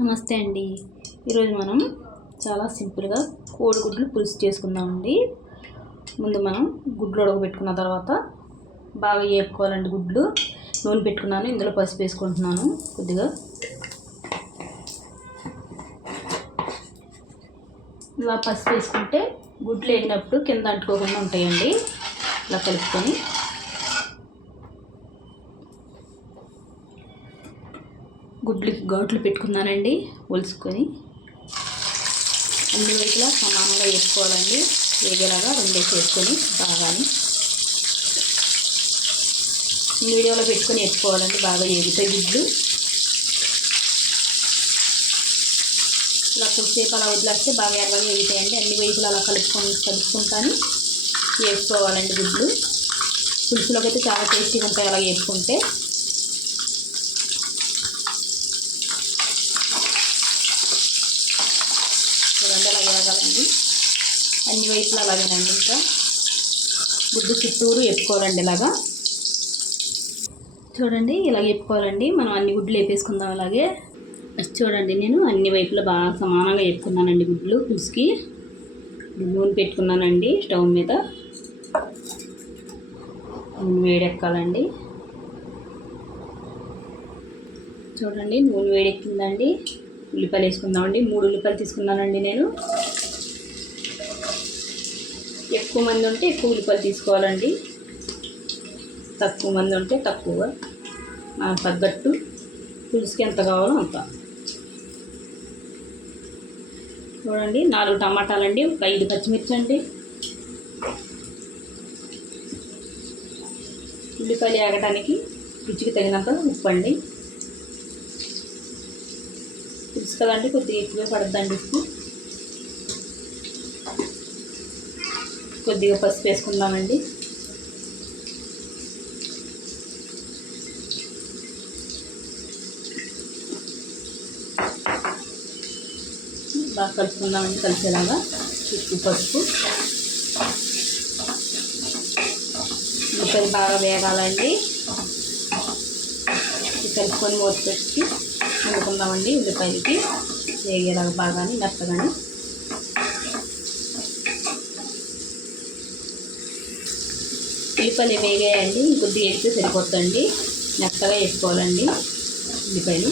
నమస్తే అండి. ఈరోజు మనం చాలా సింపుల్గా కోడిగుడ్లు పులుసు చేసుకుందామండి. ముందు మనం గుడ్లు ఉడకబెట్టుకున్న తర్వాత బాగా వేపుకోవాలండి. గుడ్లు నూనె పెట్టుకున్నాను, ఇందులో పసుపు వేసుకుంటున్నాను. కొద్దిగా ఇలా పసుపు వేసుకుంటే గుడ్లు వేగినప్పుడు కింద అంటుకోకుండా ఉంటాయండి. ఇలా కలుపుకొని గుడ్లకి ఘాట్లు పెట్టుకున్నానండి. ఒలుసుకొని అన్ని వైపులా సమానంగా వేసుకోవాలండి. వేగేలాగా రెండేసి వేసుకొని బాగా మీడియంలో పెట్టుకొని వేసుకోవాలండి. బాగా వేగుతాయి గుడ్లు. ఇలా కొద్దిసేపు అలా వదిలేస్తే బాగా ఎర్రగా వేగుతాయండి. అన్ని వైపులు అలా కలుపుకుంటాను వేసుకోవాలండి. గుడ్లు పులుసులోకి అయితే చాలా టేస్టీగా ఉంటాయి అలా వేసుకుంటే. అలా వేగాలండి అన్ని వైపులు అలాగేనండి. ఇంకా గుడ్డు చుట్టూరు వేపుకోవాలండి. ఇలాగా చూడండి, ఇలా వేపుకోవాలండి. మనం అన్ని గుడ్లు వేపేసుకుందాం. అలాగే చూడండి, నేను అన్ని వైపులా బాగా సమానంగా వేపుకున్నానండి గుడ్లు పులుసుకి. నూనె పెట్టుకున్నానండి స్టవ్ మీద. నూనె వేడెక్కాలండి. చూడండి, నూనె వేడెక్కిందండి. ఉల్లిపాయలు వేసుకుందామండి. 3 ఉల్లిపాయలు తీసుకున్నానండి నేను. ఎక్కువ మంది ఉంటే ఎక్కువ ఉల్లిపాయలు తీసుకోవాలండి, తక్కువ మంది ఉంటే తక్కువ. నాకు తగ్గట్టు పులుసుకి ఎంత కావాలో అంత. చూడండి, 4 టమాటాలండి, ఒక 5 పచ్చిమిర్చి అండి. ఉల్లిపాయలు వేగడానికి రుచికి తగినంత ఉప్పు అండి. పులుసు కదండి, కొద్దిగా ఎక్కువే పడుతుందండి ఉప్పు. కొద్దిగా పసుపు వేసుకుందామండి. బాగా కలుపుకుందామండి, కలిసేలాగా ఉప్పు పసుపు. ఉల్లిపాయలు బాగా వేగాలండి. కలుపుకొని మూత పెట్టి వండుకుందామండి. ఉల్లిపాయలకి వేగేలాగా బాగా మెత్తగాని. ఉల్లిపాయలు వేగాయండి, కొద్దిగా వేస్తే సరిపోతుందండి. మెత్తగా వేసుకోవాలండి ఉల్లిపాయలు.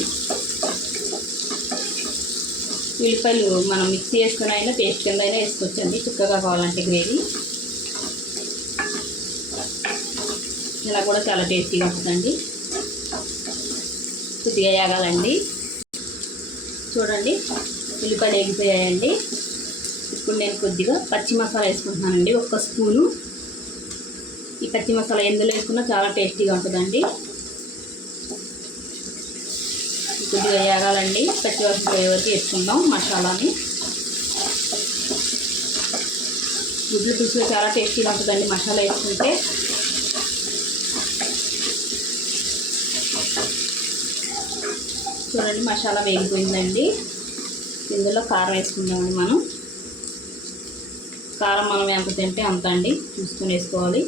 ఉల్లిపాయలు మనం మిక్సీ వేసుకుని అయినా పేస్ట్ కింద అయినా వేసుకోవచ్చండి, చిక్కగా కావాలంటే గ్రేవీ. ఇలా కూడా చాలా టేస్టీగా ఉంటుందండి. కొద్దిగా వేగాలండి. చూడండి, ఉల్లిపాయలు వేగిపోయాయండి. ఇప్పుడు నేను కొద్దిగా పచ్చి మసాలా వేసుకుంటున్నానండి, 1 స్పూను. ఈ పచ్చి మసాలా ఎందులో వేసుకున్నా చాలా టేస్టీగా ఉంటుందండి. కొద్దిగా వేగాలండి. పచ్చి వాసన పోయే వరకు వేసుకుందాం మసాలాని. గుడ్లు పులుసులో చాలా టేస్టీగా ఉంటుందండి మసాలా వేసుకుంటే. చూడండి, మసాలా వేగిపోయిందండి. ఇందులో కారం వేసుకుందామండి. మనం కారం మనం ఎంత తింటే అంత అండి చూసుకొని వేసుకోవాలి.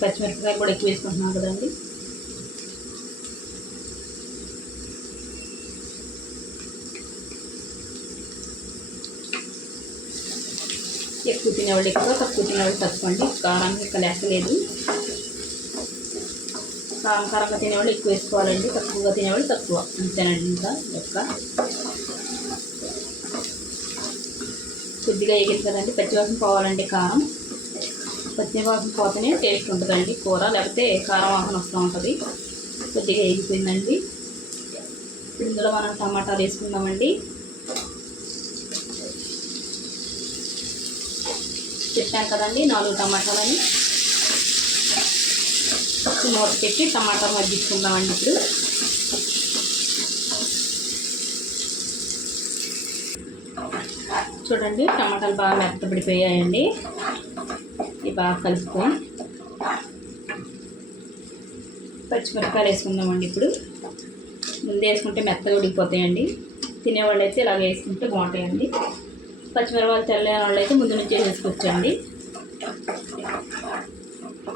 పచ్చిమిరపకాయలు కూడా ఎక్కువ వేసుకుంటున్నాం కదండి. ఎక్కువ తినేవాళ్ళు ఎక్కువ, తక్కువ తినేవాళ్ళు తక్కువ అండి. కారానికి ఇక్కడ లెక్కలేదు. కారంగా తినేవాళ్ళు ఎక్కువ వేసుకోవాలండి, తక్కువగా తినేవాళ్ళు తక్కువ, అంతేనండి. ఇంకా లెక్క. కొద్దిగా వేగింది కదండి, పచ్చివాసన పోవాలండి. కారం పచ్చివాసన పోతేనే టేస్ట్ ఉంటుందండి కూర, లేకపోతే కారం వాసన వస్తూ ఉంటుంది. కొద్దిగా వేగిపోయిందండి. ఇందులో మనం టమాటాలు వేసుకుందామండి. చెప్పాను కదండి 4 టమాటాలని. మూత పెట్టి టమాటా మగ్గించుకుందామండి. ఇప్పుడు చూడండి, టమాటాలు బాగా మెత్తబడిపోయాయండి. ఇవి బాగా కలుపుకొని పచ్చిమిరపకాయలు వేసుకుందామండి. ఇప్పుడు ముందే వేసుకుంటే మెత్తగా ఉడికిపోతాయండి. తినేవాళ్ళు అయితే ఇలాగ వేసుకుంటే బాగుంటాయండి. పచ్చిమిరపకాయలు తెల్లని వాళ్ళు అయితే ముందు నుంచే వేసుకోవచ్చండి.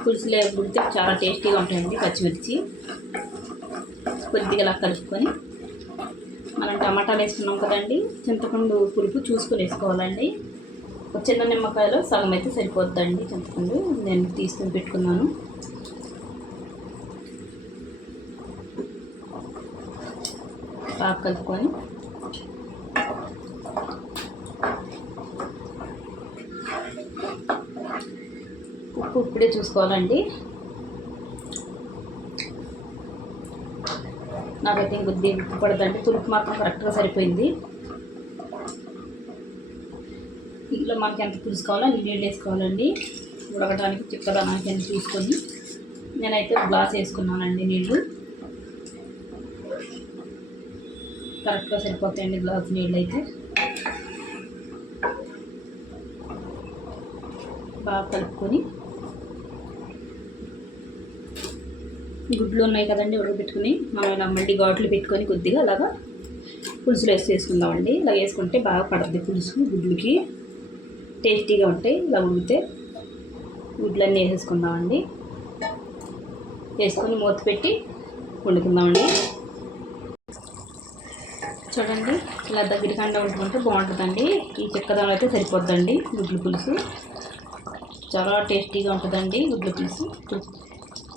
పులుసులో ఉడితే చాలా టేస్టీగా ఉంటాయండి పచ్చిమిర్చి. కొద్దిగా ఇలా కలుపుకొని మనం టమాటాలు వేసుకున్నాం కదండి, చింతపండు పులుపు చూసుకొని వేసుకోవాలండి. ఒక చిన్న నిమ్మకాయలో సగం అయితే సరిపోద్దండి చింతపండు. నేను తీసుకుని పెట్టుకున్నాను. బాగా కలుపుకొని ఉప్పు ఇప్పుడే చూసుకోవాలండి. నాకైతే ఇంకొద్ది ఉప్పు పడదండి, పులుపు మాత్రం కరెక్ట్గా సరిపోయింది. ఇంట్లో మనకి ఎంత పులుసు కావాలో అన్ని నీళ్ళు వేసుకోవాలండి. ఉడకడానికి చిక్కదనానికి అని చూసుకొని నేనైతే గ్లాస్ వేసుకున్నానండి. నీళ్ళు కరెక్ట్గా సరిపోతాయండి గ్లాస్ నీళ్ళు అయితే. బాగా కలుపుకొని గుడ్లు ఉన్నాయి కదండి ఉడకబెట్టుకుని మనం ఇలా మళ్ళీ ఘాట్లు పెట్టుకొని కొద్దిగా అలాగా పులుసులో వేసుకుందామండి. ఇలా వేసుకుంటే బాగా పడుతుంది పులుసు, గుడ్లకి టేస్టీగా ఉంటాయి. ఇలా ఉడికితే గుడ్లన్నీ వేసేసుకుందామండి. వేసుకొని మూత పెట్టి వండుకుందామండి. చూడండి ఇలా దగ్గరికండా వండుకుంటే బాగుంటుందండి. ఈ చిక్కదనం అయితే సరిపోద్దండి. గుడ్ల పులుసు చాలా టేస్టీగా ఉంటుందండి. గుడ్ల పులుసు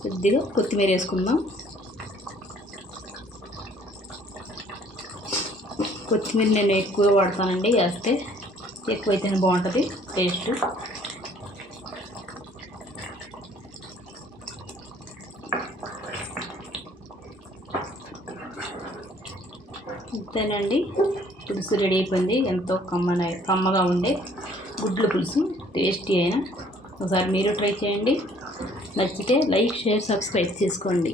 కొద్దిగా కొత్తిమీర వేసుకుందాం. కొత్తిమీర నేను ఎక్కువ వాడతానండి, వేస్తే ఎక్కువైతేనే బాగుంటుంది టేస్ట్. అంతేనండి, పులుసు రెడీ అయిపోయింది. ఎంతో కమ్మగా ఉండే గుడ్ల పులుసు, టేస్టీ అయినా. ఒకసారి మీరు ట్రై చేయండి. నచ్చితే లైక్, షేర్, సబ్స్క్రైబ్ చేసుకోండి.